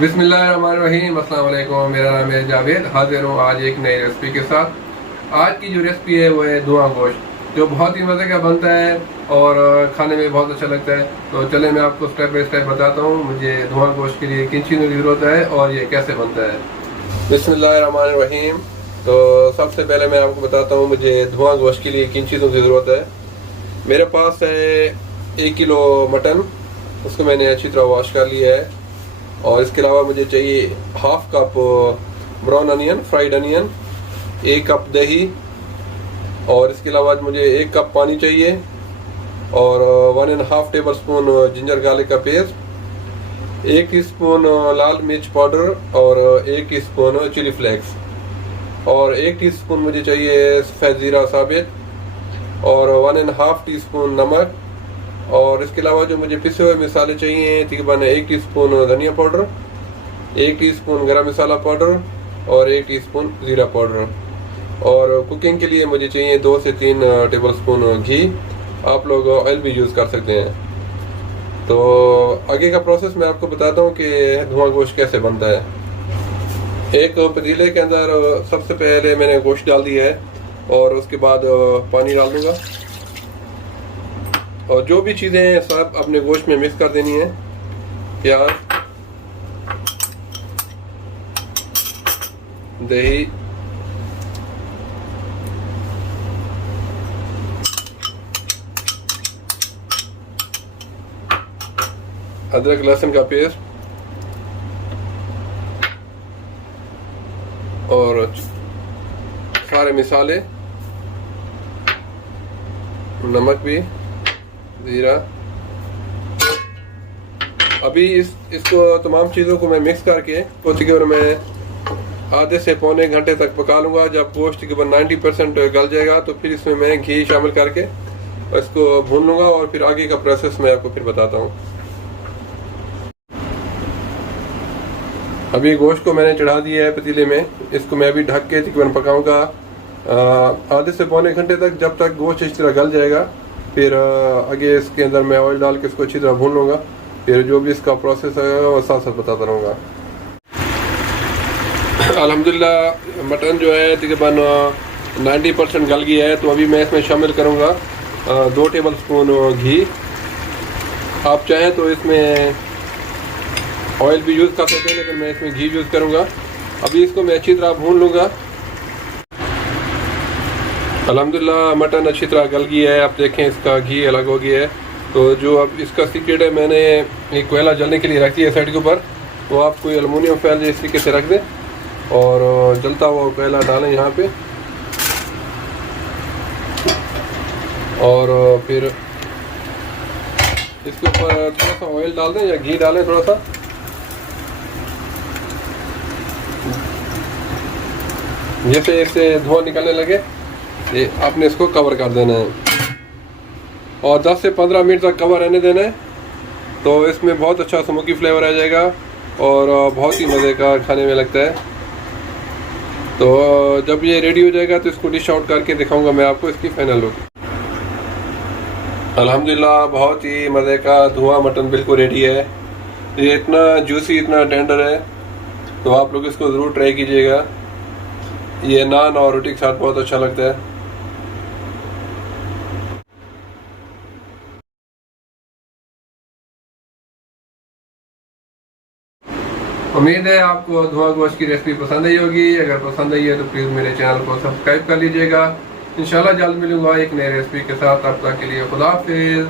बिस्मिल्लाहिर्रहमानिर्रहीम, अस्सलाम वालेकुम। मेरा नाम है जावेद, हाजिर हूँ आज एक नई रेसिपी के साथ। आज की जो रेसिपी है वो है धुआं गोश्त, जो बहुत ही मज़े का बनता है और खाने में बहुत अच्छा लगता है। तो चले मैं आपको स्टेप बाय स्टेप बताता हूँ मुझे धुआं गोश्त के लिए किन चीज़ों की ज़रूरत है और ये कैसे बनता है। बिस्मिल्लाहिर्रहमानिर्रहीम। तो सबसे पहले मैं आपको बताता हूँ मुझे धुआं गोश्त के लिए किन चीज़ों की ज़रूरत है। मेरे पास है 1 किलो मटन, उसको मैंने अच्छी तरह वॉश कर लिया है। और इसके अलावा मुझे चाहिए half cup brown onion, fried onion, 1 cup दही, और इसके अलावा मुझे 1 कप पानी चाहिए, और 1.5 टेबल स्पून जिंजर गार्लिक का पेस्ट, 1 टीस्पून लाल मिर्च पाउडर और 1 टीस्पून चिली फ्लेक्स, और 1 टीस्पून मुझे चाहिए सफ़ेद ज़ीरा साबित, और 1.5 टीस्पून नमक। और इसके अलावा जो मुझे पिसे हुए मसाले चाहिए तकरीबन 1 टीस्पून धनिया पाउडर, 1 टीस्पून गरम मसाला पाउडर और 1 टीस्पून ज़ीरा पाउडर। और कुकिंग के लिए मुझे चाहिए 2 से 3 टेबल स्पून घी। आप लोग ऑयल भी यूज़ कर सकते हैं। तो आगे का प्रोसेस मैं आपको बताता हूँ कि धुआं गोश्त कैसे बनता है। एक पतीले के अंदर सबसे पहले मैंने गोश्त डाल दिया है और उसके बाद पानी डाल दूँगा, और जो भी चीज़ें हैं सब अपने गोश्त में मिक्स कर देनी है। प्याज, दही, अदरक लहसुन का पेस्ट और सारे मसाले, नमक भी, ज़ीरा। अभी इसको तमाम चीज़ों को मैं मिक्स करके तकरीबन मैं आधे से पौने घंटे तक पका लूँगा। जब गोश्त तकरीबन 90% गल जाएगा तो फिर इसमें मैं घी शामिल करके और इसको भून लूँगा, और फिर आगे का प्रोसेस मैं आपको फिर बताता हूँ। अभी गोश्त को मैंने चढ़ा दिया है पतीले में, इसको मैं अभी ढक के तकरीबन पकाऊँगा आधे से पौने घंटे तक, जब तक गोश्त इस तरह गल जाएगा। फिर आगे इसके अंदर मैं ऑयल डाल के इसको अच्छी तरह भून लूँगा। फिर जो भी इसका प्रोसेस है वो साथ साथ बताता रहूँगा। अल्हम्दुलिल्लाह मटन जो है तकरीबन 90% गल गया है। तो अभी मैं इसमें शामिल करूँगा 2 टेबल स्पून घी। आप चाहें तो इसमें ऑयल भी यूज़ कर सकते हैं, लेकिन मैं इसमें घी यूज़ करूँगा। अभी इसको मैं अच्छी तरह भून लूँगा। अल्हम्दुलिल्लाह मटन अच्छी तरह गल गया है। आप देखें इसका घी अलग हो गया है। तो जो अब इसका सीक्रेट है, मैंने एक कोयला जलने के लिए रख दिया साइड के ऊपर। तो आप कोई एलुमिनियम फॉइल इस तरीके से रख दें और जलता हुआ कोयला डालें यहाँ पे, और फिर इसके ऊपर थोड़ा सा ऑयल डाल दें या घी डालें थोड़ा सा। जैसे इससे धुआं निकलने लगे ये आपने इसको कवर कर देना है और 10 से 15 मिनट तक कवर रहने देना है। तो इसमें बहुत अच्छा स्मोकी फ्लेवर आ जाएगा और बहुत ही मज़े का खाने में लगता है। तो जब ये रेडी हो जाएगा तो इसको डिश आउट करके दिखाऊंगा मैं आपको इसकी फाइनल लुक। अल्हम्दुलिल्लाह बहुत ही मज़े का धुआं मटन बिल्कुल रेडी है। ये इतना जूसी, इतना टेंडर है, तो आप लोग इसको ज़रूर ट्राई कीजिएगा। ये नान और रोटी के साथ बहुत अच्छा लगता है। उम्मीद है आपको धुआं गोश्त की रेसिपी पसंद आई होगी। अगर पसंद आई है तो प्लीज़ मेरे चैनल को सब्सक्राइब कर लीजिएगा। इंशाल्लाह जल्द मिलूंगा एक नई रेसिपी के साथ। तब तक के लिए खुदा हाफिज़।